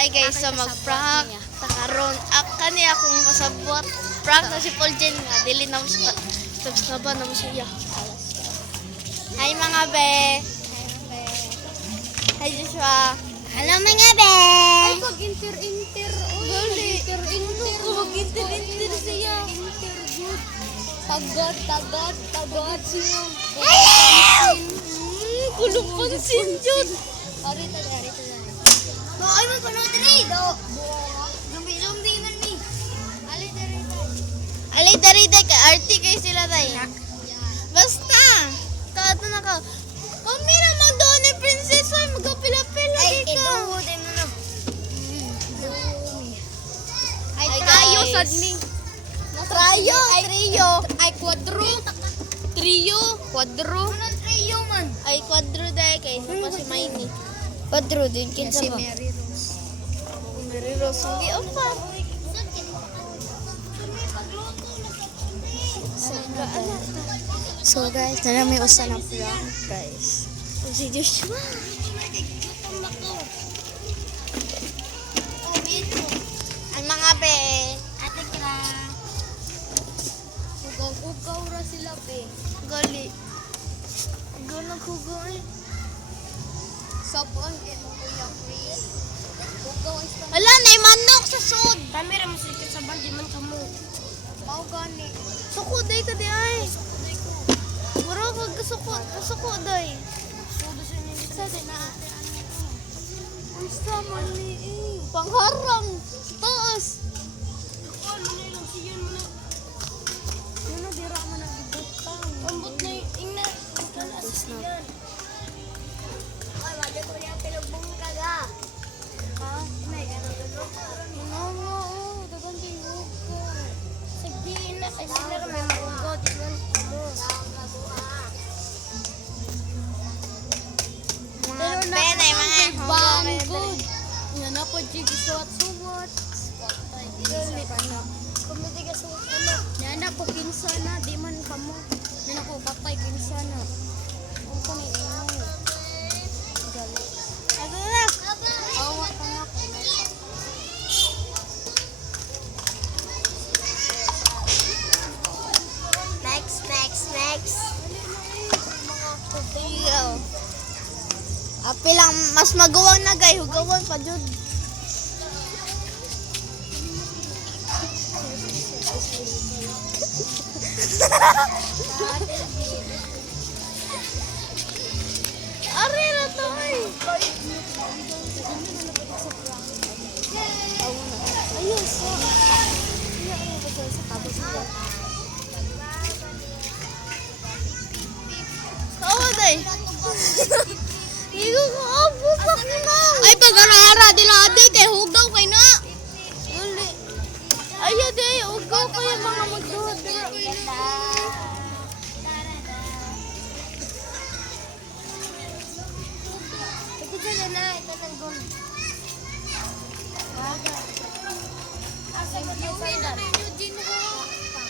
Hi guys, so mag-prank takaron kani akong kasabot prank na si Paul Jen nga dili na mo siya subscribe na mo siya. Hi mga be. Hi Joshua. Hello mga be. Ay pag inter. Dali. Inter siya. Tagad siya. Kulong pansin jud. Arita. Ay mo kuno diri do. Lumbi man mi. Alay dari kay arty kay sila tay. Basta. Kato na ka. Kamera man doon ni princess ay magapila-pila Ay ka. ito din mo no. Ay kayo sad ni. Trio. Ay quadro. Anong trio man? Ay quadro dai kay sa si Maini. Quadro din kinsa ba? Mary Rose hindi pa. So guys, na may usa na prank guys. Si Joshua. Ang mga be. Ate Kra. Ugaw ra sila be. Gali. Hugaw eh. Sapon kay mo kuya Chris. Ugaw is Wala na manok sa sud. Kamera mo sikit sa baldi man kamo. Mao gani. Suko day ka di ay. Mura kag suko day. Sudo sa ni Sa din na. Unsa man ni pangharang. Taas. Ano na lang siyan mo na. Ano dira man nagibutang. Ambot na ingna. Kana siyan. Ay, wala ko niya pinugbong kaga. Ha? May ganun Dagan kay hugo. Sige na, ay sila ka may maunggo. Tignan mo. Pero na mga Banggood. Yan na po jig suwat. Kumiti ka sa ulo. Yan na po kinsa na di man kamo. Yan na po patay kinsa na. Ang kani ino. Gali. Ano na? Awa ka na ko. Next. Iyo. Api lang mas magawang na gay hugawan pa jud. Are na to ay. Ayun so. Oh, day. Igo ko abo pa na. Ay pag-ara dila ade kay hugaw kay na. Uli. Ay ade hugaw kay mga magduhod dira. Ito dyan na, ito ng gun. Asa mo yung sandal?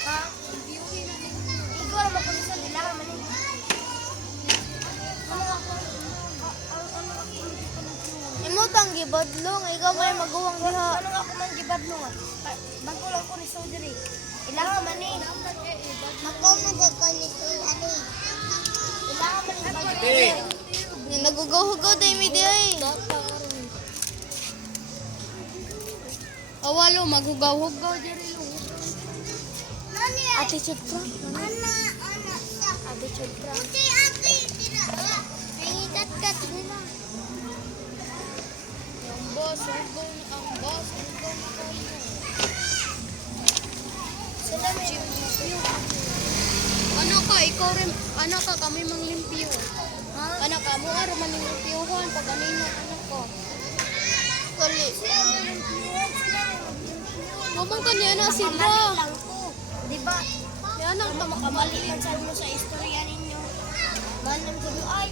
Ha? Igo na makulisan nila ka manin. Imutang gibadlong ikaw may maguwang diha. Ano nga ako man gibadlo nga? Bago lang ko ni surgery. Ilangan man ni. Ako man ko ni surgery. Ilangan man ni surgery. Ni nagugaw-hugaw day mi di ay. Awalo maghugaw-hugaw diri lo. Nani? Attitude prank. Ana. Attitude prank. Ate. Nangikat-kat nila. Ang boss, hugaw na kayo. Sila may Anak ka, ikaw rin, anak ka, kami manglimpyo. Ha? Anak ka, mo araw manglimpyohan pag anino anak ko. Kali. Mamang kanya na sila. lang ko. Diba? Yan ang Kamali man sa mo sa istorya ninyo. Manam ko do ay.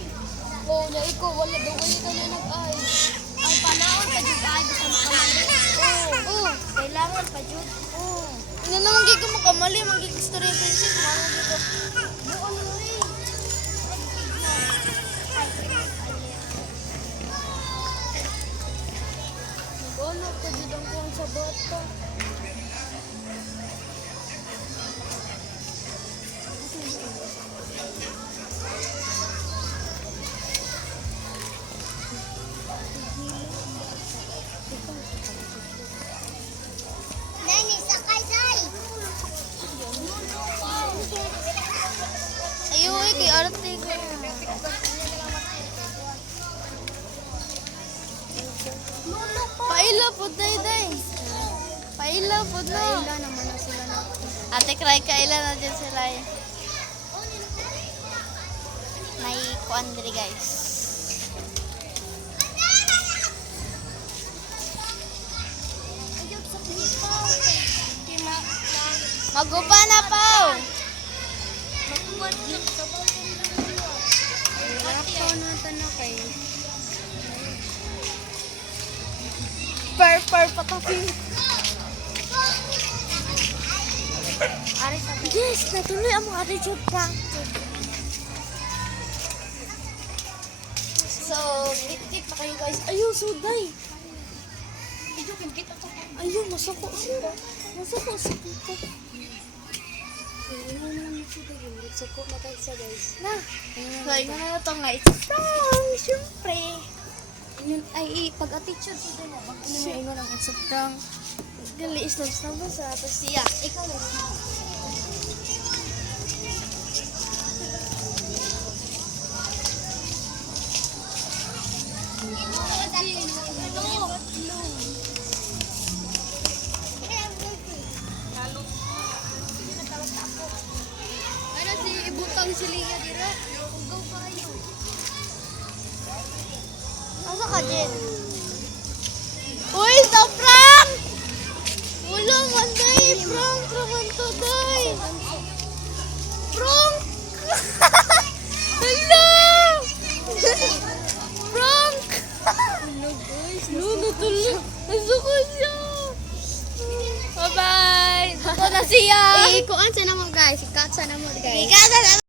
Oh, na ikaw, wala daw kayo kanya nag-ay. Ay panahon pa jud ay gusto makamali. Oh, Kailangan pa jud. ina naman giga mo kamali, magigstory princess, mga giga. Buon mo rin. Ano ko dito ang sa bata? Nani, sakay, Day! Ayaw, kay arte ko. Paila po, day. Paila po, no. Kaila naman na sila na. Ate Cry, kaila na dyan sila eh. May kuandri, guys. Ayaw sa kinipaw. Kima. Magupa na po. Makuwad yun sa bata nila. Rakaw na tanong kay. Per patapin. Ari sa bata. Yes, natuloy ang mga reject prank. So, tip na kayo guys. Ayun, suday. Ito kung kita sa Ayun, masuko siya. Masuko siya dito. Ayun lang ito din. Suko na tayo sa guys. Na. So, yun na ito nga. It's a prank, syempre. Yun ay pag-attitude ko din. Pag inyo lang ang sobrang. Gali, isnos na ba sa tapos siya? Ikaw lang. Ano si ibutang si Lia dira? Ugaw kayo. Asa ka, Jen? Uy, sa prank! Wala man, day. Prank naman to, day. Prank! Hello! Prank! Hello guys. No, natuloy. Nasuko siya. Bye-bye. Ito na siya. Kuan sa namo guys. Ikat sa namo guys. Ikaw na